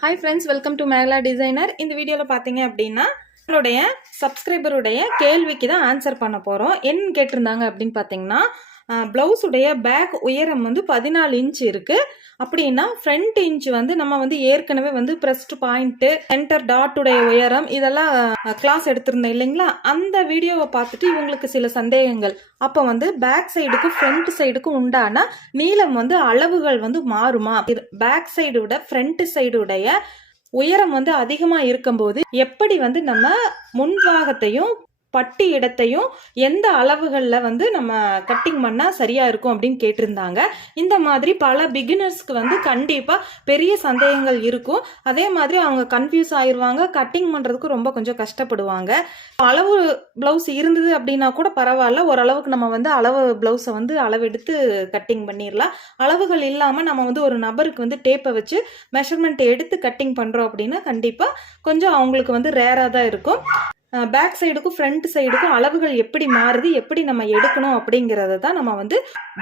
Hi friends welcome to Mekala designer இந்த வீடியோவில் பார்த்தீங்க அப்படின்னா நம்மளுடைய சப்ஸ்கிரைபருடைய கேள்விக்கு தான் ஆன்சர் பண்ண போகிறோம் என்ன கேட்டிருந்தாங்க அப்படின்னு பார்த்தீங்கன்னா ப்ளவுஸுடைய பேக் உயரம் வந்து பதினாலு இன்ச் இருக்குது அப்படின்னா ஃப்ரண்ட் இன்ச் வந்து நம்ம வந்து ஏற்கனவே வந்து ப்ரெஸ்ட் பாயிண்ட்டு சென்டர் டாட்டுடைய உயரம் இதெல்லாம் கிளாஸ் எடுத்திருந்தோம் இல்லைங்களா? அந்த வீடியோவை பார்த்துட்டு இவங்களுக்கு சில சந்தேகங்கள். அப்போ வந்து பேக் சைடுக்கும் ஃப்ரண்ட் சைடுக்கும் உண்டான நீளம் வந்து அளவுகள் வந்து மாறுமா? பேக் சைடு விட ஃப்ரண்ட் சைடுடைய உயரம் வந்து அதிகமாக இருக்கும்போது எப்படி வந்து நம்ம முன்பாகத்தையும் பட்டி இடத்தையும் எந்த அளவுகளில் வந்து நம்ம கட்டிங் பண்ணால் சரியாக இருக்கும் அப்படின்னு கேட்டிருந்தாங்க. இந்த மாதிரி பல பிகினர்ஸ்க்கு வந்து கண்டிப்பாக பெரிய சந்தேகங்கள் இருக்கும். அதே மாதிரி அவங்க கன்ஃபியூஸ் ஆயிடுவாங்க கட்டிங் பண்ணுறதுக்கு ரொம்ப கொஞ்சம் கஷ்டப்படுவாங்க. அளவு ப்ளவுஸ் இருந்தது அப்படின்னா கூட பரவாயில்ல. ஓரளவுக்கு நம்ம வந்து அளவு ப்ளவுஸை வந்து அளவெடுத்து கட்டிங் பண்ணிடலாம் அளவுகள் இல்லாமல் நம்ம வந்து ஒரு நபருக்கு வந்து டேப்பை வச்சு மெஷர்மெண்ட் எடுத்து கட்டிங் பண்ணுறோம் அப்படின்னா கண்டிப்பாக கொஞ்சம் அவங்களுக்கு வந்து ரேராக தான் இருக்கும். பேக் சைடுக்கும் ஃப்ரண்ட் சைடுக்கும் அளவுகள் எப்படி மாறுது எப்படி நம்ம எடுக்கணும் அப்படிங்கிறத தான் நம்ம வந்து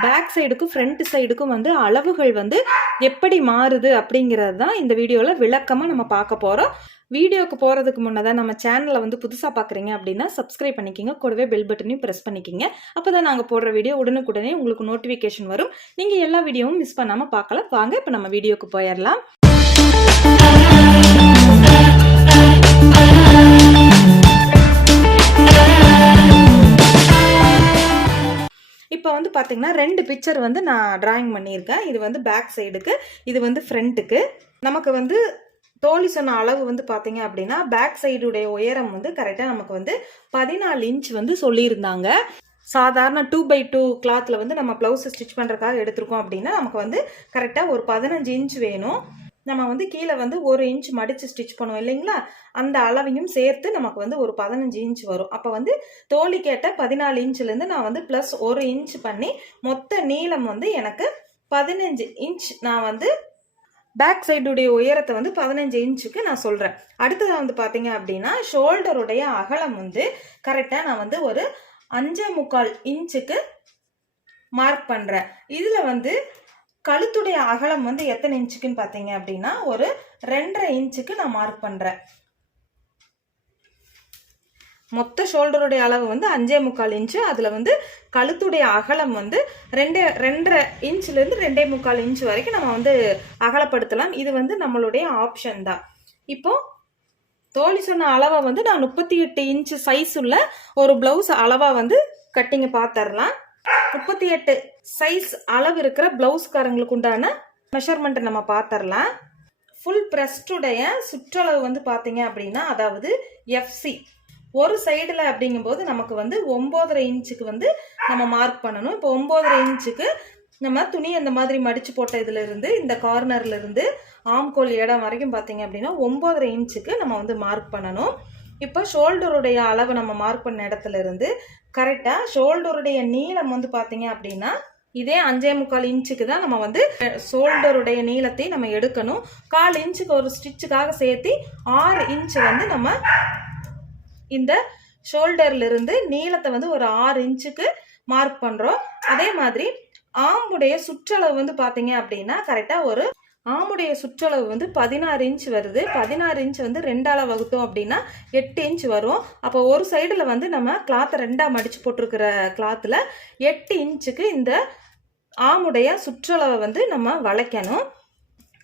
பேக் சைடுக்கும் ஃப்ரண்ட் சைடுக்கும் வந்து அளவுகள் வந்து எப்படி மாறுது அப்படிங்கிறது தான் இந்த வீடியோவில் விளக்கமாக நம்ம பார்க்க போகிறோம் வீடியோக்கு போகிறதுக்கு முன்னதாக நம்ம சேனலை வந்து புதுசாக பார்க்குறீங்க அப்படின்னா சப்ஸ்கிரைப் பண்ணிக்கிங்க. கூடவே பெல் பட்டனையும் ப்ரெஸ் பண்ணிக்கிங்க. அப்போ தான் நாங்கள் போடுற வீடியோ உடனுக்குடனே உங்களுக்கு நோட்டிஃபிகேஷன் வரும். நீங்கள் எல்லா வீடியோவும் மிஸ் பண்ணாமல் பார்க்கலாம். வாங்க இப்போ நம்ம வீடியோக்கு போயிடலாம். இப்போ வந்து பார்த்தீங்கன்னா ரெண்டு பிக்சர் வந்து நான் டிராயிங் பண்ணியிருக்கேன். இது வந்து பேக் சைடுக்கு இது வந்து ஃப்ரண்ட்டுக்கு நமக்கு வந்து தோழி சொன்ன அளவு வந்து பார்த்தீங்க அப்படின்னா பேக் சைடுடைய உயரம் வந்து கரெக்டாக நமக்கு வந்து பதினாலு இன்ச் வந்து சொல்லியிருந்தாங்க. சாதாரண டூ பை டூ கிளாத்தில் வந்து நம்ம ப்ளவுஸ் ஸ்டிச் பண்ணுறதுக்காக எடுத்திருக்கோம் அப்படின்னா நமக்கு வந்து கரெக்டாக ஒரு பதினஞ்சு இன்ச் வேணும். நம்ம வந்து கீழே வந்து ஒரு இன்ச் மடித்து ஸ்டிச் பண்ணுவோம் இல்லைங்களா? அந்த அளவையும் சேர்த்து நமக்கு வந்து ஒரு பதினஞ்சு இன்ச் வரும். அப்போ வந்து தோழி கேட்ட பதினாலு இன்ச்லேருந்து நான் வந்து ப்ளஸ் ஒரு இன்ச் பண்ணி மொத்த நீளம் வந்து எனக்கு பதினஞ்சு இன்ச் நான் வந்து பேக் சைடுடைய உயரத்தை வந்து பதினஞ்சு இன்ச்சுக்கு நான் சொல்கிறேன் அடுத்ததாக வந்து பார்த்தீங்க அப்படின்னா ஷோல்டருடைய அகலம் வந்து கரெக்டாக நான் வந்து ஒரு அஞ்சே முக்கால் இன்ச்சுக்கு மார்க் பண்ணுறேன் இதில் வந்து கழுத்துடைய அகலம் வந்து எத்தனை இன்ச்சுக்குன்னு பார்த்தீங்க அப்படின்னா ஒரு ரெண்டரை இன்ச்சுக்கு நான் மார்க் பண்ணுறேன் மொத்த ஷோல்டருடைய அளவு வந்து அஞ்சே முக்கால் இன்ச்சு. அதில் வந்து கழுத்துடைய அகலம் வந்து ரெண்டே ரெண்டரை இன்ச்லேருந்து ரெண்டே முக்கால் இன்ச் வரைக்கும் நம்ம வந்து அகலப்படுத்தலாம். இது வந்து நம்மளுடைய ஆப்ஷன் தான். இப்போது தோழி சொன்ன அளவை வந்து நான் முப்பத்தி எட்டு இன்ச்சு சைஸ் உள்ள ஒரு ப்ளவுஸ் அளவாக வந்து கட்டிங்க பார்த்துடலாம். முப்பத்தி எட்டு சைஸ் அளவு இருக்கிற ப்ளவுஸ்காரங்களுக்கு உண்டான மெஷர்மெண்ட்டை நம்ம பார்த்துடலாம் ஃபுல் பிரஸ்டுடைய சுற்றளவு வந்து பார்த்தீங்க அப்படின்னா அதாவது எஃப்சி ஒரு சைடில் அப்படிங்கும்போது நமக்கு வந்து ஒம்போதரை இன்ச்சுக்கு வந்து நம்ம மார்க் பண்ணணும். இப்போ ஒம்போதரை இன்ச்சுக்கு நம்ம துணி அந்த மாதிரி மடித்து போட்ட இதில் இருந்து இந்த கார்னர்லேருந்து ஆம்கோல் இடம் வரைக்கும் பார்த்தீங்க அப்படின்னா ஒம்போதரை இன்ச்சுக்கு நம்ம வந்து மார்க் பண்ணணும். இப்போ ஷோல்டருடைய அளவு நம்ம மார்க் பண்ண இடத்துல இருந்து கரெக்டாக ஷோல்டருடைய நீளம் வந்து பார்த்தீங்க அப்படின்னா இதே அஞ்சே முக்கால் இன்ச்சுக்கு தான் நம்ம வந்து ஷோல்டருடைய நீளத்தை நம்ம எடுக்கணும். கால் இன்ச்சுக்கு ஒரு ஸ்டிச்சுக்காக சேர்த்து ஆறு இன்ச்சு வந்து நம்ம இந்த ஷோல்டர்லேருந்து நீளத்தை வந்து ஒரு ஆறு இன்ச்சுக்கு மார்க் பண்ணுறோம் அதே மாதிரி ஆம்புடைய சுற்றளவு வந்து பார்த்தீங்க அப்படின்னா கரெக்டாக ஒரு ஆமுடைய சுற்றளவு வந்து பதினாறு இன்ச் வருது. பதினாறு இன்ச் வந்து ரெண்டால் வகுத்தோம் அப்படின்னா எட்டு இன்ச் வரும். அப்போ ஒரு சைடில் வந்து நம்ம கிளாத்தை ரெண்டாக மடித்து போட்டிருக்கிற கிளாத்தில் எட்டு இன்ச்சுக்கு இந்த ஆமுடைய சுற்றளவை வந்து நம்ம வளைக்கணும்.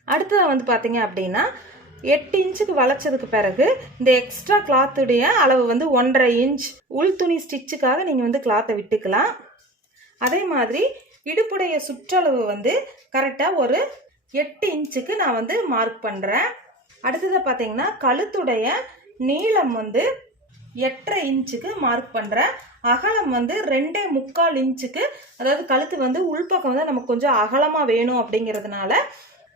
அடுத்ததாக வந்து பார்த்தீங்க அப்படின்னா எட்டு இன்ச்சுக்கு வளைச்சதுக்கு பிறகு இந்த எக்ஸ்ட்ரா கிளாத்துடைய அளவு வந்து ஒன்றரை இன்ச் உள் துணி ஸ்டிச்சுக்காக நீங்கள் வந்து கிளாத்தை விட்டுக்கலாம். அதே மாதிரி இடுப்புடைய சுற்றளவு வந்து கரெக்டாக ஒரு எட்டு இன்ச்சுக்கு நான் வந்து மார்க் பண்ணுறேன் அடுத்தது பார்த்தீங்கன்னா கழுத்துடைய நீளம் வந்து எட்டரை இன்ச்சுக்கு மார்க் பண்ணுறேன் அகலம் வந்து ரெண்டே முக்கால் இன்ச்சுக்கு அதாவது கழுத்து வந்து உள்பக்கம் வந்து நமக்கு கொஞ்சம் அகலமாக வேணும் அப்படிங்கிறதுனால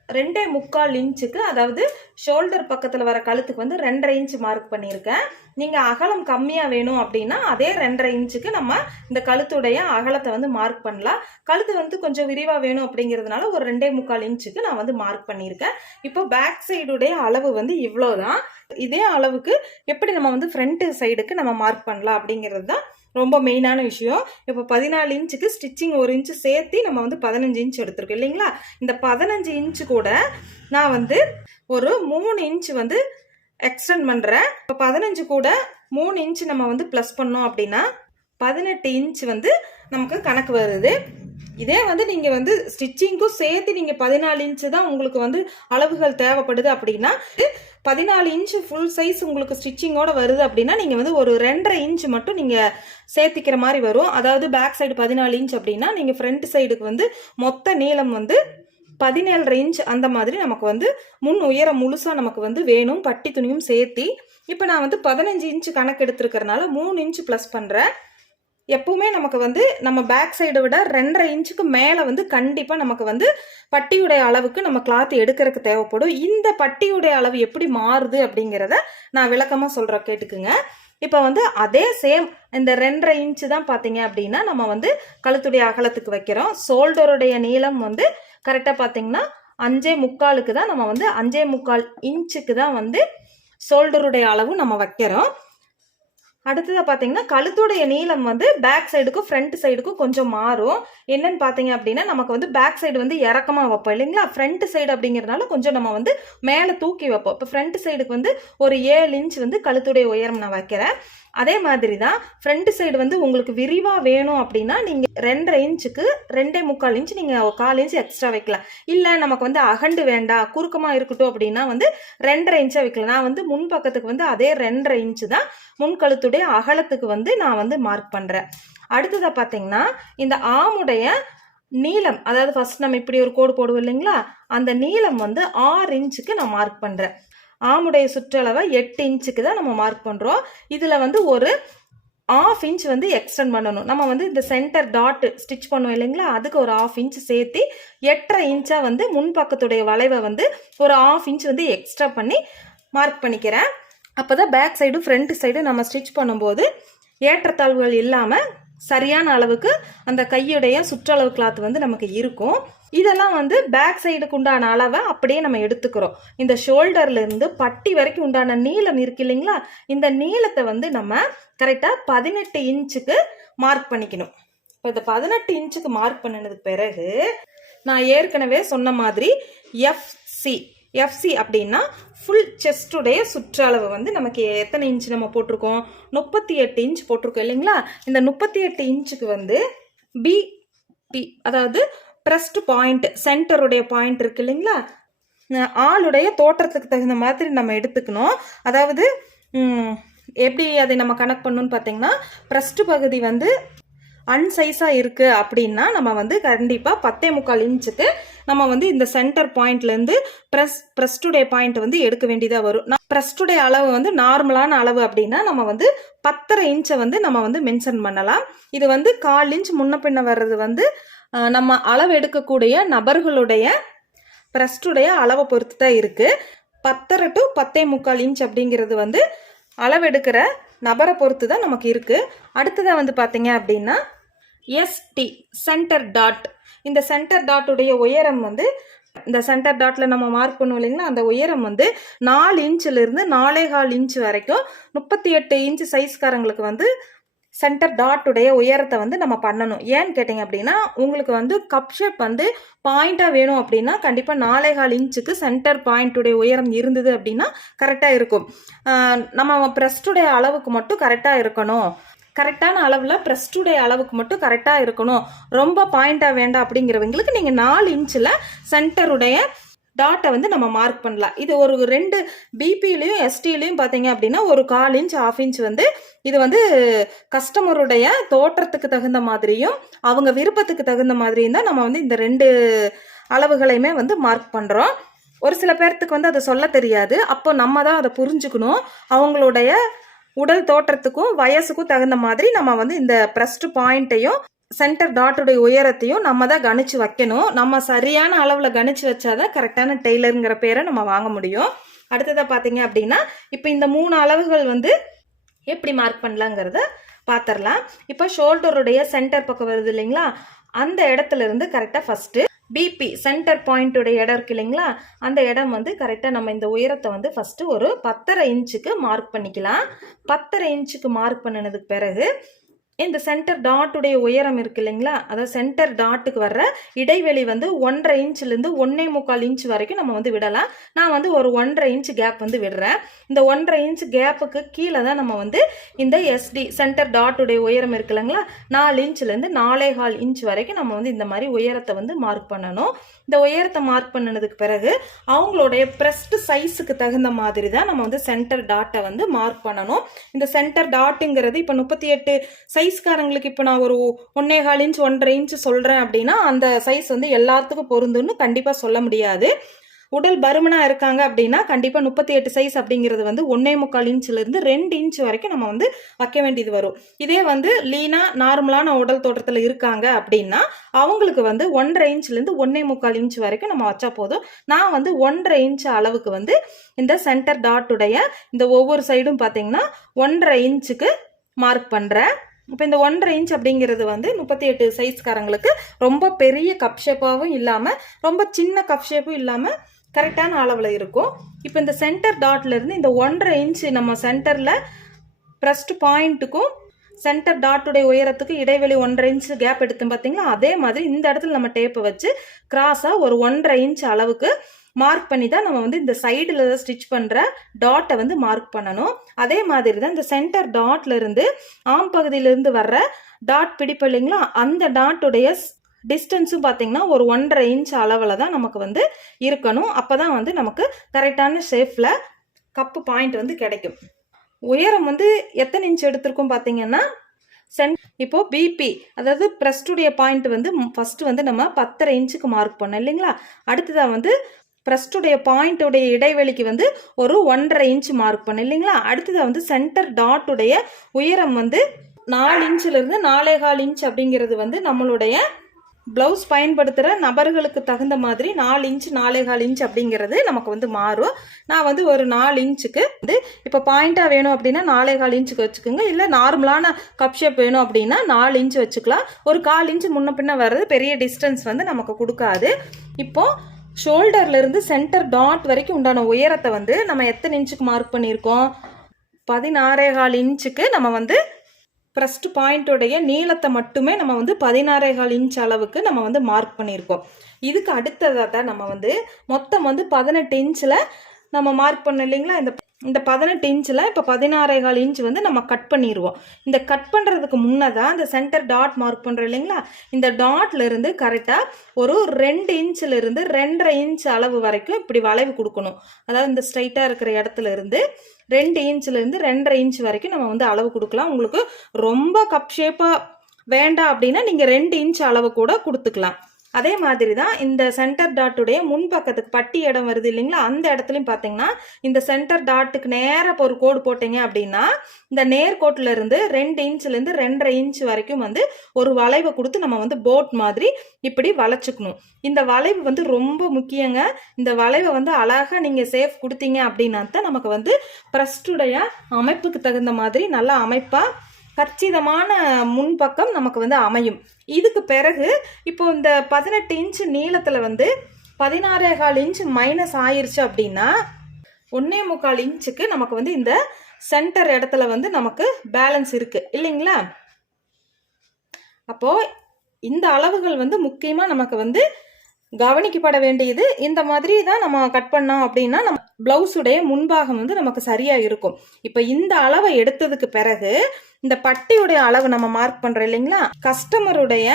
ரெண்டே முக்கால் இன்ச்சுக்கு அதாவது ஷோல்டர் பக்கத்தில் வர கழுத்துக்கு வந்து ரெண்டரை இன்ச் மார்க் பண்ணியிருக்கேன். நீங்கள் அகலம் கம்மியாக வேணும் அப்படின்னா அதே ரெண்டரை இன்ச்சுக்கு நம்ம இந்த கழுத்துடைய அகலத்தை வந்து மார்க் பண்ணலாம். கழுத்து வந்து கொஞ்சம் விரிவாக வேணும் அப்படிங்கிறதுனால ஒரு ரெண்டே முக்கால் இன்ச்சுக்கு நான் வந்து மார்க் பண்ணியிருக்கேன். இப்போ பேக் சைடுடைய அளவு வந்து இவ்வளோ தான் இதே அளவுக்கு எப்படி நம்ம வந்து ஃப்ரண்ட் சைடுக்கு நம்ம மார்க் பண்ணலாம் அப்படிங்கிறது தான் ரொம்ப மெயினான விஷயம். இப்போ பதினாலு இன்ச்சுக்கு ஸ்டிச்சிங் ஒரு இன்ச்சு சேர்த்து நம்ம வந்து பதினஞ்சு இன்ச் எடுத்திருக்கோம் இல்லைங்களா? இந்த பதினஞ்சு இன்ச்சு கூட நான் வந்து ஒரு மூணு இன்ச் வந்து எக்ஸ்டெண்ட் பண்ணுறேன் இப்போ பதினஞ்சு கூட மூணு இன்ச் நம்ம வந்து ப்ளஸ் பண்ணோம் அப்படின்னா பதினெட்டு இன்ச் வந்து நமக்கு கணக்கு வருது. இதே வந்து நீங்கள் வந்து ஸ்டிச்சிங்க்கும் சேர்த்து நீங்கள் பதினாலு இன்ச்சு தான் உங்களுக்கு வந்து அளவுகள் தேவைப்படுது அப்படின்னா பதினாலு இன்ச்சு ஃபுல் சைஸ் உங்களுக்கு ஸ்டிச்சிங்கோட வருது அப்படின்னா நீங்கள் வந்து ஒரு ரெண்டரை இன்ச் மட்டும் நீங்கள் சேர்த்திக்கிற மாதிரி வரும். அதாவது பேக் சைடு பதினாலு இன்ச் அப்படின்னா நீங்கள் ஃப்ரண்ட் சைடுக்கு வந்து மொத்த நீளம் வந்து பதினேழரை இன்ச் அந்த மாதிரி நமக்கு வந்து முன் உயரம் முழுசாக நமக்கு வந்து வேணும். பட்டி துணியும் சேர்த்தி. இப்போ நான் வந்து பதினஞ்சு இன்ச்சு கணக்கு எடுத்திருக்கறனால மூணு இன்ச் ப்ளஸ் பண்ணுறேன் எப்பவுமே நமக்கு வந்து நம்ம பேக் சைடை விட ரெண்டரை இன்ச்சுக்கு மேலே வந்து கண்டிப்பாக நமக்கு வந்து பட்டியுடைய அளவுக்கு நம்ம கிளாத் எடுக்கிறதுக்கு தேவைப்படும். இந்த பட்டியுடைய அளவு எப்படி மாறுது அப்படிங்கிறத நான் விளக்கமாக சொல்கிறேன் கேட்டுக்குங்க. இப்போ வந்து அதே சேம் இந்த ரெண்டரை இன்ச்சு தான் பார்த்தீங்க அப்படின்னா நம்ம வந்து கழுத்துடைய அகலத்துக்கு வைக்கிறோம். ஷோல்டருடைய நீளம் வந்து கரெக்டாக பார்த்தீங்கன்னா அஞ்சே முக்காலுக்கு தான் நம்ம வந்து அஞ்சே முக்கால் இன்ச்சுக்கு தான் வந்து ஷோல்டருடைய அளவு நம்ம வைக்கிறோம். அடுத்ததாக பார்த்தீங்கன்னா கழுத்துடைய நீளம் வந்து பேக் சைடுக்கும் ஃப்ரண்ட் சைடுக்கும் கொஞ்சம் மாறும். என்னன்னு பார்த்தீங்க அப்படின்னா நமக்கு வந்து பேக் சைடு வந்து இறக்கமாக வைப்போம் இல்லைங்களா? ஃப்ரண்ட் சைடு அப்படிங்கிறதுனால கொஞ்சம் நம்ம வந்து மேலே தூக்கி வைப்போம். இப்போ ஃப்ரண்ட் சைடுக்கு வந்து ஒரு ஏழு இன்ச் வந்து கழுத்துடைய உயரம் நான் வைக்கிறேன். அதே மாதிரி தான் ஃப்ரண்ட் சைடு வந்து உங்களுக்கு விரிவாக வேணும் அப்படின்னா நீங்கள் ரெண்டரை இன்ச்சுக்கு ரெண்டே முக்கால் இன்ச் நீங்கள் கால் இன்ச் எக்ஸ்ட்ரா வைக்கலாம். இல்லை நமக்கு வந்து அகண்டு வேண்டாம் குறுக்கமாக இருக்கட்டும் அப்படின்னா வந்து ரெண்டரை இன்ச்சாக வைக்கலாம். நான் வந்து முன் பக்கத்துக்கு வந்து அதே ரெண்டரை இன்ச்சு தான் முன்கழுத்துடைய அகலத்துக்கு வந்து நான் வந்து மார்க் பண்ணுறேன் அடுத்ததாக பார்த்தீங்கன்னா இந்த ஆமுடைய நீளம் அதாவது ஃபர்ஸ்ட் நம்ம இப்படி ஒரு கோடு போடுவோம் இல்லைங்களா? அந்த நீளம் வந்து ஆறு இன்ச்சுக்கு நான் மார்க் பண்ணுறேன் ஆமுடைய சுற்றளவை எட்டு இன்ச்சுக்கு தான் நம்ம மார்க் பண்ணுறோம் இதில் வந்து ஒரு ஆஃப் இன்ச் வந்து எக்ஸ்டெண்ட் பண்ணணும். நம்ம வந்து இந்த சென்டர் டாட்டு ஸ்டிச் பண்ணுவோம் இல்லைங்களா? அதுக்கு ஒரு ஆஃப் இன்ச் சேர்த்து எட்டரை இன்ச்சாக வந்து முன்பக்கத்துடைய வளைவை வந்து ஒரு ஆஃப் இன்ச் வந்து எக்ஸ்ட்ரா பண்ணி மார்க் பண்ணிக்கிறேன். அப்போ தான் பேக் சைடு ஃப்ரண்ட் சைடு நம்ம ஸ்டிச் பண்ணும்போது ஏற்றத்தாழ்வுகள் இல்லாமல் சரியான அளவுக்கு அந்த கையுடைய சுற்றளவு கிளாத் வந்து நமக்கு இருக்கும். இதெல்லாம் வந்து பேக் சைடுக்கு உண்டான அளவை அப்படியே நம்ம எடுத்துக்கிறோம். இந்த ஷோல்டர்லேருந்து பட்டி வரைக்கும் உண்டான நீளம் இருக்கு இல்லைங்களா? இந்த நீளத்தை வந்து நம்ம கரெக்டாக பதினெட்டு இன்ச்சுக்கு மார்க் பண்ணிக்கணும். இப்போ இந்த பதினெட்டு இன்ச்சுக்கு மார்க் பண்ணினதுக்கு பிறகு நான் ஏற்கனவே சொன்ன மாதிரி எஃப்சி எஃப்சி அப்படின்னா ஃபுல் செஸ்டுடைய சுற்றளவு வந்து நமக்கு எத்தனை இன்ச் நம்ம போட்டிருக்கோம்? முப்பத்தி எட்டு இன்ச் போட்டிருக்கோம் இல்லைங்களா? இந்த முப்பத்தி எட்டு இன்ச்சுக்கு வந்து பிபி அதாவது ப்ரெஸ்ட் பாயிண்ட் சென்டருடைய பாயிண்ட் இருக்கு இல்லைங்களா? ஆளுடைய தோற்றத்துக்கு தகுந்த மாதிரி நம்ம எடுத்துக்கணும். அதாவது எப்படி அதை நம்ம கனெக்ட் பண்ணணும்னு பார்த்தீங்கன்னா ப்ரெஸ்ட் பகுதி வந்து அன்சைஸாக இருக்குது அப்படின்னா நம்ம வந்து கண்டிப்பாக பத்தே முக்கால் இன்ச்சுக்கு நம்ம வந்து இந்த சென்டர் பாயிண்ட்லேருந்து ப்ரெஸ் ப்ரெஸ்டுடைய பாயிண்ட் வந்து எடுக்க வேண்டியதாக வரும். நான் ப்ரெஸ்டுடைய அளவு வந்து நார்மலான அளவு அப்படின்னா நம்ம வந்து பத்தரை இன்ச்சை வந்து நம்ம வந்து மென்ஷன் பண்ணலாம். இது வந்து கால் இன்ச் முன்ன பின்ன வர்றது வந்து நம்ம அளவு எடுக்கக்கூடிய நபர்களுடைய ப்ரெஸ்டுடைய அளவை பொறுத்து தான் இருக்குது பத்தரை டு பத்தே முக்கால் இன்ச் அப்படிங்கிறது வந்து அளவெடுக்கிற நபரை பொறுத்து தான் நமக்கு இருக்குது அடுத்ததாக வந்து பார்த்தீங்க அப்படின்னா எஸ்டி சென்டர் டாட் இந்த சென்டர் டாட்டுடைய உயரம் வந்து இந்த சென்டர் டாட்ல நம்ம மார்க் பண்ணுவோம் இல்லைங்களா? அந்த உயரம் வந்து நாலு இன்ச்சில் இருந்து நாலே கால் இன்ச் வரைக்கும் முப்பத்தி எட்டு இன்ச் சைஸ்காரங்களுக்கு வந்து சென்டர் டாட்டுடைய உயரத்தை வந்து நம்ம பண்ணணும். ஏன்னு கேட்டிங்க அப்படின்னா உங்களுக்கு வந்து கப் ஷேப் வந்து பாயிண்டாக வேணும் அப்படின்னா கண்டிப்பாக நாலே கால் இன்ச்சுக்கு சென்டர் பாயிண்ட்டுடைய உயரம் இருந்தது அப்படின்னா கரெக்டாக இருக்கும். நம்ம ப்ரெஸ்டுடைய அளவுக்கு மட்டும் கரெக்டாக இருக்கணும். கரெக்டான அளவில் ப்ரெஸ்டுடைய அளவுக்கு மட்டும் கரெக்டாக இருக்கணும். ரொம்ப பாயிண்டாக வேண்டாம் அப்படிங்கிறவங்களுக்கு நீங்கள் நாலு இன்ச்சில் சென்டருடைய டாட்டை வந்து நம்ம மார்க் பண்ணலாம். இது ஒரு ரெண்டு பிபிலையும் எஸ்டிலையும் பார்த்தீங்க அப்படின்னா ஒரு கால் இன்ச் ஆஃப் இன்ச் வந்து இது வந்து கஸ்டமருடைய தோற்றத்துக்கு தகுந்த மாதிரியும் அவங்க விருப்பத்துக்கு தகுந்த மாதிரியும் தான் நம்ம வந்து இந்த ரெண்டு அளவுகளையுமே வந்து மார்க் பண்ணுறோம் ஒரு சில பேர்த்துக்கு வந்து அதை சொல்ல தெரியாது. அப்போ நம்ம தான் அதை புரிஞ்சுக்கணும். அவங்களுடைய உடல் தோற்றத்துக்கும் வயசுக்கும் தகுந்த மாதிரி நம்ம வந்து இந்த ப்ரெஸ்ட் பாயிண்ட்டையும் சென்டர் டாட்டுடைய உயரத்தையும் நம்ம தான் கணிச்சு வைக்கணும். நம்ம சரியான அளவில் கணிச்சு வச்சாதான் கரெக்டான டெய்லருங்கிற பேரை நம்ம வாங்க முடியும். அடுத்ததாக பார்த்தீங்க அப்படின்னா இப்போ இந்த மூணு அளவுகள் வந்து எப்படி மார்க் பண்ணலாங்கிறத பார்த்துடலாம் இப்போ ஷோல்டருடைய சென்டர் பக்கம் வருது இல்லைங்களா? அந்த இடத்துல இருந்து கரெக்டாக ஃபஸ்ட்டு பிபி சென்டர் பாயிண்ட்டுடைய இடம் இருக்கு இல்லைங்களா? அந்த இடம் வந்து கரெக்டாக நம்ம இந்த உயரத்தை வந்து ஃபஸ்ட்டு ஒரு பத்தரை இன்ச்சுக்கு மார்க் பண்ணிக்கலாம். பத்தரை இன்ச்சுக்கு மார்க் பண்ணினதுக்கு பிறகு இந்த சென்டர் டாட்டுடைய உயரம் இருக்கு இல்லைங்களா? அதாவது சென்டர் டாட்டுக்கு வர்ற இடைவெளி வந்து ஒன்றரை இன்ச்லேருந்து ஒன்றே முக்கால் இன்ச் வரைக்கும் நம்ம வந்து விடலாம். நான் வந்து ஒரு ஒன்றரை இன்ச் கேப் வந்து விடுறேன். இந்த ஒன்றரை இன்ச் கேப்புக்கு கீழே தான் நம்ம வந்து இந்த எஸ்டி சென்டர் டாட்டுடைய உயரம் இருக்கு இல்லைங்களா? நாலு இன்ச்லேருந்து நாலே கால் இன்ச் வரைக்கும் நம்ம வந்து இந்த மாதிரி உயரத்தை வந்து மார்க் பண்ணணும். இந்த உயரத்தை மார்க் பண்ணினதுக்கு பிறகு அவங்களுடைய ப்ரெஸ்ட் சைஸுக்கு தகுந்த மாதிரி தான் நம்ம வந்து சென்டர் டாட்டை வந்து மார்க் பண்ணணும். இந்த சென்டர் டாட்டுங்கிறது இப்போ முப்பத்தி எட்டு சைஸ் சைஸ்காரங்களுக்கு இப்போ நான் ஒரு ஒன்னே கால் இன்ச் ஒன்றரை இன்ச் சொல்கிறேன் அப்படின்னா அந்த சைஸ் வந்து எல்லாத்துக்கும் பொருந்துன்னு கண்டிப்பாக சொல்ல முடியாது. உடல் பருமனாக இருக்காங்க அப்படின்னா கண்டிப்பாக முப்பத்தி எட்டு சைஸ் அப்படிங்கிறது வந்து ஒன்னே முக்கால் இன்ச்லேருந்து ரெண்டு இன்ச் வரைக்கும் நம்ம வந்து வைக்க வேண்டியது வரும். இதே வந்து லீனாக நார்மலான உடல் தோற்றத்தில் இருக்காங்க அப்படின்னா அவங்களுக்கு வந்து ஒன்றரை இன்ச்லேருந்து ஒன்னே முக்கால் இன்ச் வரைக்கும் நம்ம வச்சா போதும். நான் வந்து ஒன்றரை இன்ச் அளவுக்கு வந்து இந்த சென்டர் டாட்டுடைய இந்த ஒவ்வொரு சைடும் பார்த்தீங்கன்னா ஒன்றரை இன்ச்சுக்கு மார்க் பண்ணுறேன் இப்போ இந்த ஒன்றரை இன்ச் அப்படிங்கிறது வந்து முப்பத்தி எட்டு சைஸ்காரங்களுக்கு ரொம்ப பெரிய கப் ஷேப்பாகவும் இல்லாமல் ரொம்ப சின்ன கப் ஷேப்பும் இல்லாமல் கரெக்டான அளவில் இருக்கும். இப்போ இந்த சென்டர் டாட்லேருந்து இந்த ஒன்றரை இன்ச் நம்ம சென்டரில் ப்ரெஸ்ட் பாயிண்ட்டுக்கும் சென்டர் டாட்டுடைய உயரத்துக்கு இடைவெளி ஒன்றரை இன்ச் கேப் எடுத்து பார்த்தீங்களா அதே மாதிரி இந்த இடத்துல நம்ம டேப்பை வச்சு கிராஸாக ஒரு ஒன்றரை இன்ச் அளவுக்கு மார்க் பண்ணி தான் நம்ம வந்து இந்த சைடில் ஸ்டிச் பண்ணுற டாட்டை வந்து மார்க் பண்ணணும். அதே மாதிரி தான் இந்த சென்டர் டாட்லேருந்து ஆம் பகுதியிலேருந்து வர்ற டாட் பிடிப்பு இல்லைங்களா? அந்த டாட்டுடைய டிஸ்டன்ஸும் பார்த்தீங்கன்னா ஒரு ஒன்றரை இன்ச் அளவில் தான் நமக்கு வந்து இருக்கணும். அப்போ தான் வந்து நமக்கு கரெக்டான ஷேஃபில் கப்பு பாயிண்ட் வந்து கிடைக்கும். உயரம் வந்து எத்தனை இன்ச் எடுத்திருக்கோம் பார்த்தீங்கன்னா சென் இப்போ பிபி அதாவது ப்ரெஸ்டுடைய பாயிண்ட் வந்து ஃபர்ஸ்ட் வந்து நம்ம பத்தரை இன்ச்சுக்கு மார்க் பண்ணோம் இல்லைங்களா? அடுத்ததாக வந்து ப்ரெஸ்டுடைய பாயிண்ட்டுடைய இடைவெளிக்கு வந்து ஒரு ஒன்றரை இன்ச் மார்க் பண்ணேன் இல்லைங்களா? அடுத்ததாக வந்து சென்டர் டாட்டுடைய உயரம் வந்து நாலு இன்ச்சிலிருந்து நாலே கால் இன்ச் அப்படிங்கிறது வந்து நம்மளுடைய ப்ளவுஸ் பயன்படுத்துகிற நபர்களுக்கு தகுந்த மாதிரி நாலு இன்ச் நாலே கால் இன்ச் அப்படிங்கிறது நமக்கு வந்து மாறும். நான் வந்து ஒரு நாலு இன்ச்சுக்கு வந்து இப்போ பாயிண்ட்டாக வேணும் அப்படின்னா நாலே கால் இன்ச்சுக்கு வச்சுக்கோங்க. இல்லை நார்மலான கப் ஷேப் வேணும் அப்படின்னா நாலு இன்ச் வச்சுக்கலாம். ஒரு கால் இன்ச்சு முன்ன பின்ன வர்றது பெரிய டிஸ்டன்ஸ் வந்து நமக்கு கொடுக்காது. இப்போது ஷோல்டர்லேருந்து சென்டர் டாட் வரைக்கும் உண்டான உயரத்தை வந்து நம்ம எத்தனை இன்ச்சுக்கு மார்க் பண்ணியிருக்கோம்? பதினாறே கால் இன்ச்சுக்கு நம்ம வந்து ப்ரெஸ்ட் பாயிண்ட்டுடைய நீளத்தை மட்டுமே நம்ம வந்து பதினாறே கால் இன்ச் அளவுக்கு நம்ம வந்து மார்க் பண்ணியிருக்கோம். இதுக்கு அடுத்ததாக தான் நம்ம வந்து மொத்தம் வந்து பதினெட்டு இன்ச்சில் நம்ம மார்க் பண்ணோம் இல்லைங்களா? இந்த இந்த பதினெட்டு இன்ச்சில் இப்போ பதினாறே கால் இன்ச் வந்து நம்ம கட் பண்ணிடுவோம் இந்த கட் பண்ணுறதுக்கு முன்னதாக இந்த சென்டர் டாட் மார்க் பண்ணுறோம் இல்லைங்களா? இந்த டாட்லேருந்து கரெக்டாக ஒரு ரெண்டு இன்ச்சில் இருந்து ரெண்டரை இன்ச் அளவு வரைக்கும் இப்படி வளைவு கொடுக்கணும். அதாவது இந்த ஸ்ட்ரைட்டாக இருக்கிற இடத்துல இருந்து ரெண்டு இன்ச்சிலேருந்து ரெண்டரை இன்ச் வரைக்கும் நம்ம வந்து அளவு கொடுக்கலாம். உங்களுக்கு ரொம்ப கப் ஷேப்பாக வேண்டாம் அப்படின்னா நீங்கள் ரெண்டு இன்ச் அளவு கூட கொடுத்துக்கலாம். அதே மாதிரி தான் இந்த சென்டர் டாட்டுடைய முன்பக்கத்துக்கு பட்டி இடம் வருது இல்லைங்களா? அந்த இடத்துலையும் பார்த்தீங்கன்னா இந்த சென்டர் டாட்டுக்கு நேராக ஒரு கோடு போட்டீங்க அப்படின்னா இந்த நேர்கோட்டில் இருந்து ரெண்டு இன்ச்லேருந்து ரெண்டரை இன்ச் வரைக்கும் வந்து ஒரு வளைவை கொடுத்து நம்ம வந்து போட் மாதிரி இப்படி வளைச்சிக்கணும். இந்த வளைவு வந்து ரொம்ப முக்கியங்க. இந்த வளைவை வந்து அழகாக நீங்கள் சேஃப் கொடுத்தீங்க அப்படின்னா தான் நமக்கு வந்து ப்ரஸ்டுடைய அமைப்புக்கு தகுந்த மாதிரி நல்லா அமைப்பாக கச்சிதமான முன்பக்கம் நமக்கு வந்து அமையும். இதுக்கு பிறகு இப்போ இந்த பதினெட்டு இன்ச்சு நீளத்தில் வந்து பதினாறே கால் இன்ச் மைனஸ் ஆயிடுச்சு அப்படின்னா ஒன்னே முக்கால் இன்ச்சுக்கு நமக்கு வந்து இந்த சென்டர் இடத்துல வந்து நமக்கு பேலன்ஸ் இருக்குது இல்லைங்களா? அப்போது இந்த அளவுகள் வந்து முக்கியமாக நமக்கு வந்து கவனிக்கப்பட வேண்டியது இந்த மாதிரி தான் நம்ம கட் பண்ணோம் அப்படின்னா நம்ம பிளவுஸுடைய முன்பாகம் வந்து நமக்கு சரியா இருக்கும். இப்போ இந்த அளவை எடுத்ததுக்கு பிறகு இந்த பட்டியுடைய அளவு நம்ம மார்க் பண்றோம் இல்லைங்களா? கஸ்டமருடைய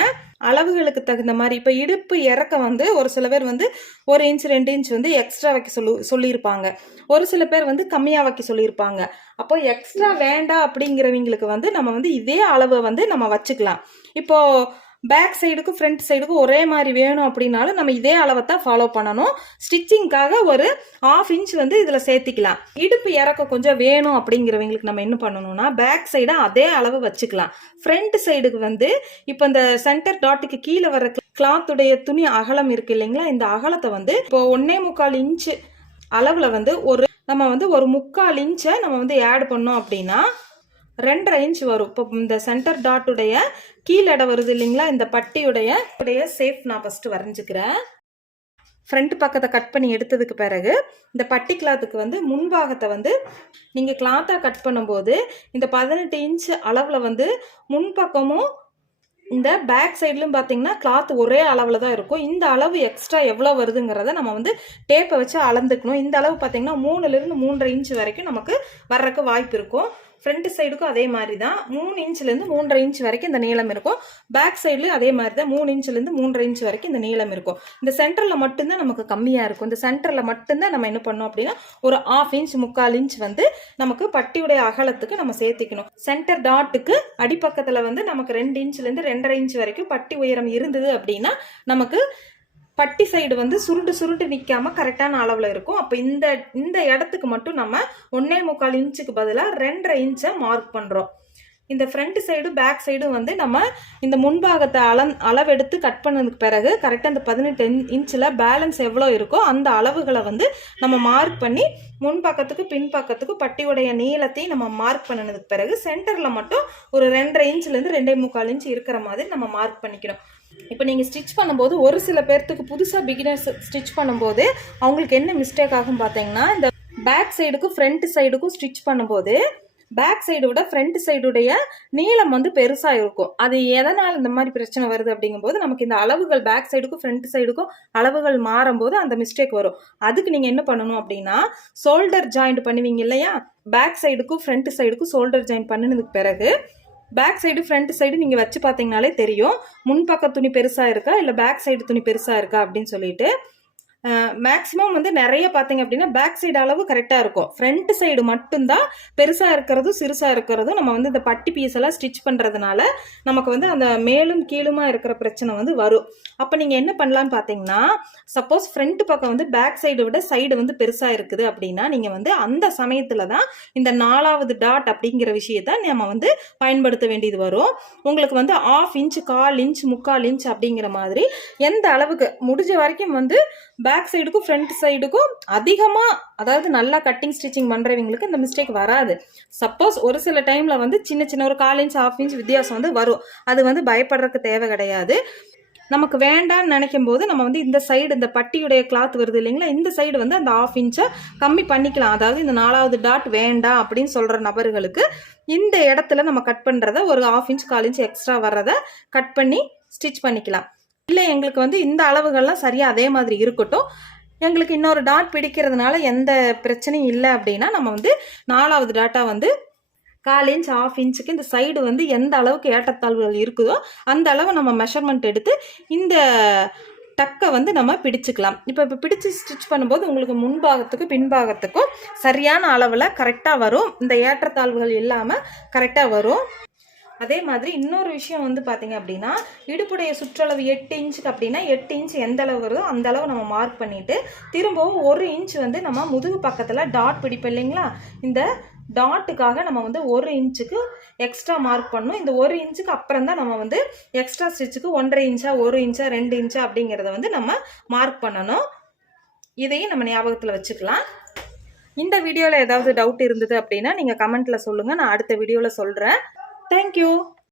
அளவுகளுக்கு தகுந்த மாதிரி இப்போ இடுப்பு இறக்க வந்து ஒரு சில பேர் வந்து ஒரு இன்ச் ரெண்டு இன்ச் வந்து எக்ஸ்ட்ரா வைக்க சொல்லு சொல்லியிருப்பாங்க. ஒரு சில பேர் வந்து கம்மியாக வைக்க சொல்லியிருப்பாங்க. அப்போ எக்ஸ்ட்ரா வேண்டாம் அப்படிங்கிறவங்களுக்கு வந்து நம்ம வந்து இதே அளவை வந்து நம்ம வச்சுக்கலாம். இப்போ பேக் சைடுக்கும் ஃப்ரண்ட் சைடுக்கும் ஒரே மாதிரி வேணும் அப்படின்னாலும் நம்ம இதே அளவை தான் ஃபாலோ பண்ணணும். ஸ்டிச்சிங்க்காக ஒரு ஆஃப் இன்ச் வந்து இதில் சேர்த்திக்கலாம். இடுப்பு இறக்க கொஞ்சம் வேணும் அப்படிங்கிறவங்களுக்கு நம்ம என்ன பண்ணணும்னா பேக் சைடை அதே அளவு வச்சுக்கலாம். ஃப்ரண்ட் சைடுக்கு வந்து இப்போ இந்த சென்டர் டாட்டுக்கு கீழே வர கிளாத்துடைய துணி அகலம் இருக்கு இல்லைங்களா? இந்த அகலத்தை வந்து இப்போ ஒன்னே முக்கால் இன்ச்சு அளவில் வந்து ஒரு நம்ம வந்து ஒரு முக்கால் இன்ச்சை நம்ம வந்து ஆட் பண்ணோம் அப்படின்னா ரெண்டரை இன்ச் வரும். இப்போ இந்த சென்டர் டாட்டுடைய கீழடை வருது இல்லைங்களா? இந்த பட்டியுடைய உடைய சேஃப் நான் ஃபஸ்ட்டு வரைஞ்சிக்கிறேன். ஃப்ரண்ட் பக்கத்தை கட் பண்ணி எடுத்ததுக்கு பிறகு இந்த பட்டி கிளாத்துக்கு வந்து முன்பாகத்தை வந்து நீங்கள் கிளாத்தாக கட் பண்ணும்போது இந்த பதினெட்டு இன்ச் அளவில் வந்து முன்பக்கமும் இந்த பேக் சைட்லையும் பார்த்தீங்கன்னா கிளாத் ஒரே அளவில் தான் இருக்கும். இந்த அளவு எக்ஸ்ட்ரா எவ்வளோ வருதுங்கிறத நம்ம வந்து டேப்பை வச்சு அளந்துக்கணும். இந்த அளவு பார்த்தீங்கன்னா மூணுலேருந்து மூன்றரை இன்ச் வரைக்கும் நமக்கு வர்றதுக்கு வாய்ப்பு இருக்கும். ஃப்ரண்ட் சைடுக்கும் அதே மாதிரி தான் மூணு இன்ச்லேருந்து மூன்றரை இன்ச் வரைக்கும் இந்த நீளம் இருக்கும். பேக் சைட்லேயும் அதே மாதிரி தான் மூணு இன்ச்லேருந்து மூன்றரை இன்ச் வரைக்கும் இந்த நீளம் இருக்கும். இந்த சென்டரில் மட்டும்தான் நமக்கு கம்மியாக இருக்கும். இந்த சென்டரில் மட்டும்தான் நம்ம என்ன பண்ணோம் அப்படின்னா ஒரு ஆஃப் இன்ச் முக்கால் இன்ச் வந்து நமக்கு பட்டியுடைய அகலத்துக்கு நம்ம சேர்த்திக்கணும். சென்டர் டாட்டுக்கு அடிப்பக்கத்தில் வந்து நமக்கு ரெண்டு இன்ச்லேருந்து ரெண்டரை இன்ச் வரைக்கும் பட்டி உயரம் இருந்தது அப்படின்னா நமக்கு பட்டி சைடு வந்து சுருண்டு சுருண்டு நிற்காம கரெக்டான அளவில் இருக்கும். அப்போ இந்த இந்த இடத்துக்கு மட்டும் நம்ம ஒன்னே முக்கால் இன்ச்சுக்கு பதிலாக ரெண்டரை இன்ச்சை மார்க் பண்ணுறோம் இந்த ஃப்ரண்ட் சைடும் பேக் சைடும் வந்து நம்ம இந்த முன்பாகத்தை அள அளவெடுத்து கட் பண்ணதுக்கு பிறகு கரெக்டாக அந்த பதினெட்டு இன்ச்சில் பேலன்ஸ் எவ்வளோ இருக்கோ அந்த அளவுகளை வந்து நம்ம மார்க் பண்ணி முன்பக்கத்துக்கு பின்பக்கத்துக்கு பட்டியுடைய நீளத்தையும் நம்ம மார்க் பண்ணினதுக்கு பிறகு சென்டரில் மட்டும் ஒரு ரெண்டரை இன்ச்லேருந்து ரெண்டே முக்கால் இன்ச் இருக்கிற மாதிரி நம்ம மார்க் பண்ணிக்கணும். இப்போ நீங்கள் ஸ்டிச் பண்ணும்போது ஒரு சில பேர்த்துக்கு புதுசாக பிகினர்ஸ் ஸ்டிச் பண்ணும்போது அவங்களுக்கு என்ன மிஸ்டேக் ஆகும் பார்த்தீங்கன்னா இந்த பேக் சைடுக்கும் ஃப்ரண்ட் சைடுக்கும் ஸ்டிச் பண்ணும்போது பேக் சைடு விட ஃப்ரண்ட் சைடுடைய நீளம் வந்து பெருசாக இருக்கும். அது எதனால் இந்த மாதிரி பிரச்சனை வருது அப்படிங்கும்போது நமக்கு இந்த அளவுகள் பேக் சைடுக்கும் ஃப்ரண்ட் சைடுக்கும் அளவுகள் மாறும்போது அந்த மிஸ்டேக் வரும். அதுக்கு நீங்கள் என்ன பண்ணணும் அப்படின்னா ஷோல்டர் ஜாயிண்ட் பண்ணுவீங்க இல்லையா? பேக் சைடுக்கும் ஃப்ரண்ட் சைடுக்கும் ஷோல்டர் ஜாயின் பண்ணினதுக்கு பிறகு பேக் சைடு ஃப்ரண்ட் சைடு நீங்கள் வச்சு பார்த்தீங்கனாலே தெரியும். முன்பக்க துணி பெருசாக இருக்கா? இல்லை பேக் சைடு துணி பெருசாக இருக்கா? அப்படின்னு சொல்லிட்டு மேக்ஸிமம் வந்து நிறைய பார்த்தீங்க அப்படின்னா பேக் சைடு அளவு கரெக்டாக இருக்கும். ஃப்ரண்ட் சைடு மட்டும்தான் பெருசாக இருக்கிறதும் சிறுசாக இருக்கிறதும் நம்ம வந்து இந்த பட்டி பீஸ் எல்லாம் ஸ்டிச் பண்ணுறதுனால நமக்கு வந்து அந்த மேலும் கீழுமா இருக்கிற பிரச்சனை வந்து வரும். அப்போ நீங்கள் என்ன பண்ணலான்னு பார்த்தீங்கன்னா சப்போஸ் ஃப்ரண்ட் பக்கம் வந்து பேக் சைடு விட சைடு வந்து பெருசாக இருக்குது அப்படின்னா நீங்கள் வந்து அந்த சமயத்தில் தான் இந்த நாலாவது டாட் அப்படிங்கிற விஷயத்த நம்ம வந்து பயன்படுத்த வேண்டியது வரும். உங்களுக்கு வந்து ஆஃப் இன்ச் கால் இன்ச் முக்கால் இன்ச் அப்படிங்கிற மாதிரி எந்த அளவுக்கு முடிஞ்ச வரைக்கும் வந்து பேக் பேக் சைடுக்கும் ஃப்ரண்ட் சைடுக்கும் அதிகமாக அதாவது நல்லா கட்டிங் ஸ்டிச்சிங் பண்ணுறவங்களுக்கு இந்த மிஸ்டேக் வராது. சப்போஸ் ஒரு சில டைமில் வந்து சின்ன சின்ன ஒரு கால் இன்ச் ஆஃப் இன்ச் வித்தியாசம் வந்து வரும். அது வந்து பயப்படுறதுக்கு தேவை கிடையாது. நமக்கு வேண்டான்னு நினைக்கும் போது நம்ம வந்து இந்த சைடு இந்த பட்டியுடைய கிளாத் வருது இல்லைங்களா? இந்த சைடு வந்து அந்த ஆஃப் இன்ச்சை கம்மி பண்ணிக்கலாம். அதாவது இந்த நாலாவது டாட் வேண்டாம் அப்படின்னு சொல்கிற நபர்களுக்கு இந்த இடத்துல நம்ம கட் பண்ணுறத ஒரு ஆஃப் இன்ச் கால் இன்ச் எக்ஸ்ட்ரா வர்றதை கட் பண்ணி ஸ்டிச் பண்ணிக்கலாம். இல்லை எங்களுக்கு வந்து இந்த அளவுகள்லாம் சரியாக அதே மாதிரி இருக்கட்டும். எங்களுக்கு இன்னொரு டாட் பிடிக்கிறதுனால எந்த பிரச்சனையும் இல்லை அப்படின்னா நம்ம வந்து நாலாவது டாட்டா வந்து கால் இன்ச் ஆஃப் இன்ச்சுக்கு இந்த சைடு வந்து எந்த அளவுக்கு ஏற்றத்தாழ்வுகள் இருக்குதோ அந்த அளவு நம்ம மெஷர்மெண்ட் எடுத்து இந்த டக்கை வந்து நம்ம பிடிச்சிக்கலாம். இப்போ இப்போ பிடிச்சி ஸ்டிச் பண்ணும்போது உங்களுக்கு முன்பாகத்துக்கும் பின்பாகத்துக்கும் சரியான அளவில் கரெக்டாக வரும். இந்த ஏற்றத்தாழ்வுகள் இல்லாமல் கரெக்டாக வரும். அதே மாதிரி இன்னொரு விஷயம் வந்து பார்த்தீங்க அப்படின்னா இடுப்புடைய சுற்றளவு எட்டு இன்ச்சுக்கு அப்படின்னா எட்டு இன்ச் எந்த அளவு வருதோ அந்த அளவு நம்ம மார்க் பண்ணிட்டு திரும்பவும் ஒரு இன்ச் வந்து நம்ம முதுகு பக்கத்தில் டாட் பிடிப்போம் இல்லைங்களா? இந்த டாட்டுக்காக நம்ம வந்து ஒரு இன்ச்சுக்கு எக்ஸ்ட்ரா மார்க் பண்ணணும். இந்த ஒரு இன்ச்சுக்கு அப்புறம் தான் நம்ம வந்து எக்ஸ்ட்ரா ஸ்டிச்சுக்கு ஒன்றரை இன்ச்சா ஒரு இன்ச்சா ரெண்டு இன்ச்சா அப்படிங்கிறத வந்து நம்ம மார்க் பண்ணணும். இதையும் நம்ம ஞாபகத்தில் வச்சுக்கலாம். இந்த வீடியோவில் ஏதாவது டவுட் இருந்தது அப்படின்னா நீங்கள் கமெண்ட்டில் சொல்லுங்கள் நான் அடுத்த வீடியோவில் சொல்கிறேன் Thank you.